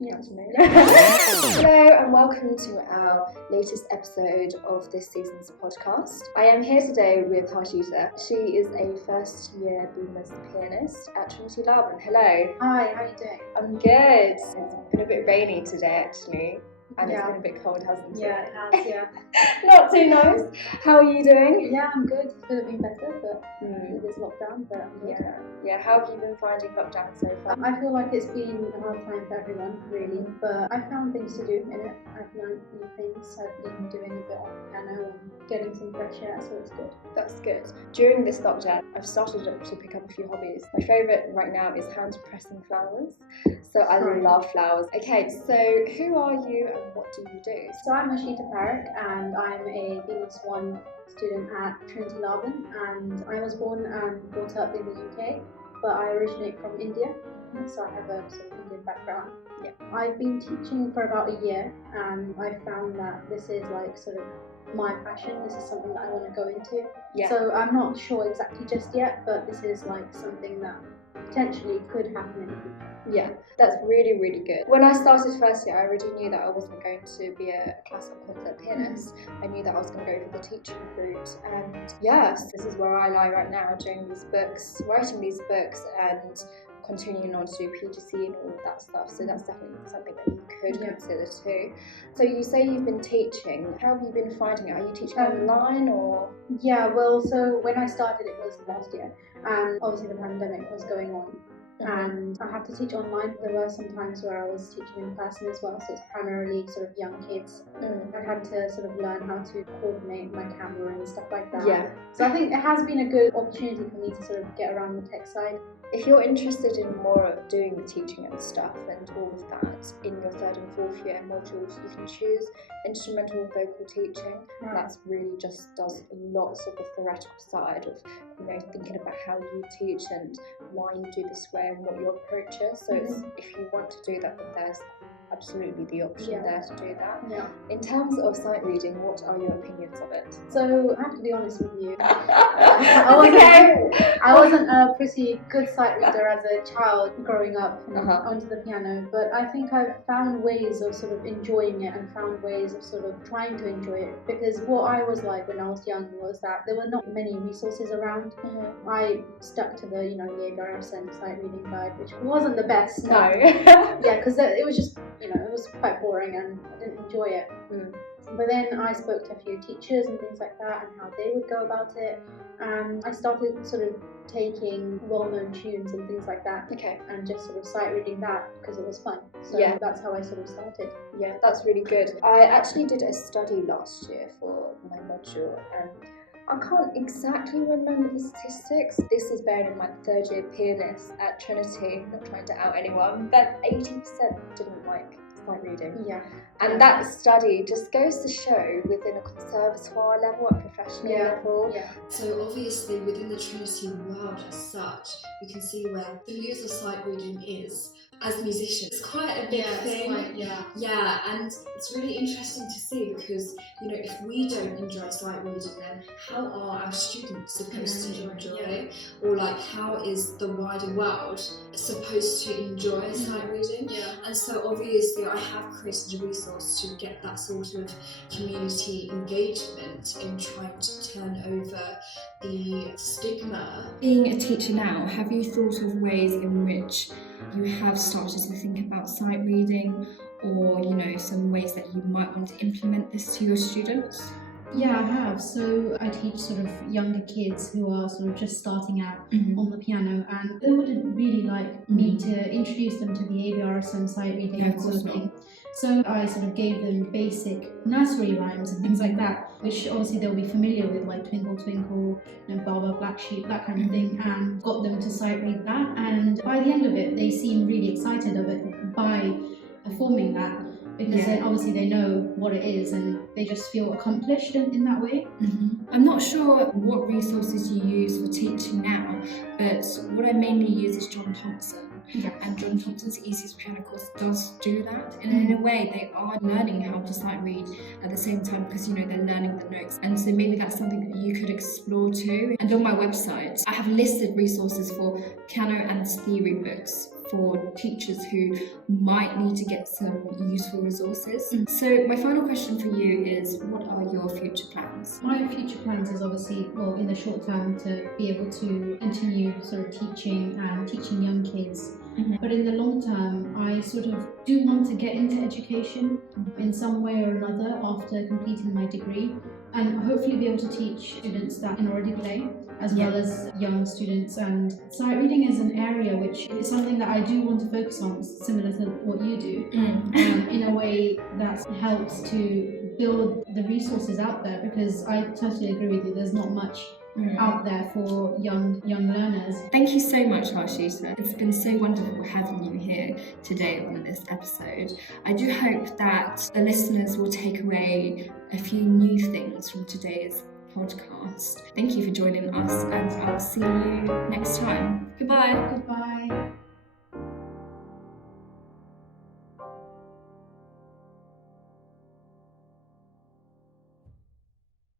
Yes. Hello and welcome to our latest episode of this season's podcast. I am here today with Harshita. She is a first year BMS pianist at Trinity Laban. Hello. Hi, how are you doing? I'm good. It's been a bit rainy today actually. And it's been a bit cold, hasn't it? Yeah, it has, yeah. Not too nice. How are you doing? Yeah, I'm good. It could have been better, but with this lockdown, but I'm good. Yeah, how have you been finding lockdown so far? I feel like it's been a hard time for everyone, really, but I found things to do in it. I've learned new things. I've been doing a bit on piano and getting some fresh air, so it's good. That's good. During this lockdown, I've started to pick up a few hobbies. My favourite right now is hand pressing flowers. So I love flowers. Okay, so who are you and what do you do? So I'm Harshita Parekh and I'm a BMS 1 student at Trinity Laban, and I was born and brought up in the UK, but I originate from India, so I have a sort of Indian background. Yeah. I've been teaching for about a year and I found that this is like sort of my passion. This is something that I want to go into. Yeah. So I'm not sure exactly just yet, but this is like something that potentially could happen in the future. Yeah, that's really, really good. When I started first year, I already knew that I wasn't going to be a classical concert pianist. I knew that I was going to go for the teaching route, and yes, this is where I lie right now, doing these books, writing these books, and continuing on to do PGC and all of that stuff. So that's definitely something that you could consider too. So you say you've been teaching. How have you been finding it? Are you teaching online or? Yeah, well, so when I started, it was last year, and obviously the pandemic was going on. And I had to teach online. There were some times where I was teaching in person as well, so it's primarily sort of young kids. I had to sort of learn how to coordinate my camera and stuff like that. Yeah. So I think it has been a good opportunity for me to sort of get around the tech side. If you're interested in more of doing the teaching and stuff and all of that in your third and fourth year modules, you can choose instrumental and vocal teaching. That's really just does lots of the theoretical side of, you know, thinking about how you teach and why you do this way and what your approach is. So it's, if you want to do that, then there's absolutely the option there to do that. Yeah. In terms of sight reading, what are your opinions of it? So I have to be honest with you. I wasn't a pretty good sight reader as a child growing up onto the piano, but I think I've found ways of sort of enjoying it and found ways of sort of trying to enjoy it, because what I was like when I was young was that there were not many resources around. I stuck to the, the ABRSN sight reading guide, which wasn't the best. No. Yeah, because it was just, it was quite boring and I didn't enjoy it. But then I spoke to a few teachers and things like that and how they would go about it, and I started sort of taking well-known tunes and things like that and just sort of sight reading that because it was fun. So that's how I sort of started. Yeah, that's really good. I actually did a study last year for my module and I can't exactly remember the statistics. This is bearing in mind third year pianist at Trinity, not trying to out anyone, but 80% didn't like sight reading. Yeah. And that study just goes to show within a conservatoire level, a professional level. Yeah. So obviously within the Trinity world as such, you can see where the use of sight reading is. As musicians, it's quite a big thing. And it's really interesting to see because, if we don't enjoy sight reading, then how are our students supposed to enjoy it? Or how is the wider world supposed to enjoy sight reading? And so obviously I have created a resource to get that sort of community engagement in trying to turn over the stigma. Being a teacher now, have you thought of ways in which you have started to think about sight reading, or some ways that you might want to implement this to your students? Yeah, I have. So I teach sort of younger kids who are sort of just starting out on the piano, and they would really like me to introduce them to the ABRSM sight reading sort of thing. So I sort of gave them basic nursery rhymes and things like that, which obviously they'll be familiar with, like Twinkle Twinkle, Baba Black Sheep, that kind of thing, and got them to sight read that. And by the end of it, they seem really excited of it by performing that, because then obviously they know what it is and they just feel accomplished in that way. I'm not sure what resources you use for teaching now, but what I mainly use is John Thompson. And John Thompson's Easiest Piano course does do that, and in a way they are learning how to sight read at the same time, because they're learning the notes, and so maybe that's something that you could explore too. And on my website I have listed resources for piano and theory books for teachers who might need to get some useful resources. So my final question for you is, what are your future plans? My future plans is obviously, well, in the short term, to be able to continue sort of teaching young kids. But in the long term, I sort of do want to get into education in some way or another after completing my degree, and hopefully be able to teach students that can already play, as well as young students. And sight reading is an area which is something that I do want to focus on, similar to what you do, in a way that helps to build the resources out there, because I totally agree with you, there's not much out there for young learners. Thank you so much, Harshita. It's been so wonderful having you here today on this episode. I do hope that the listeners will take away a few new things from today's podcast. Thank you for joining us, and I'll see you next time. Goodbye. Goodbye.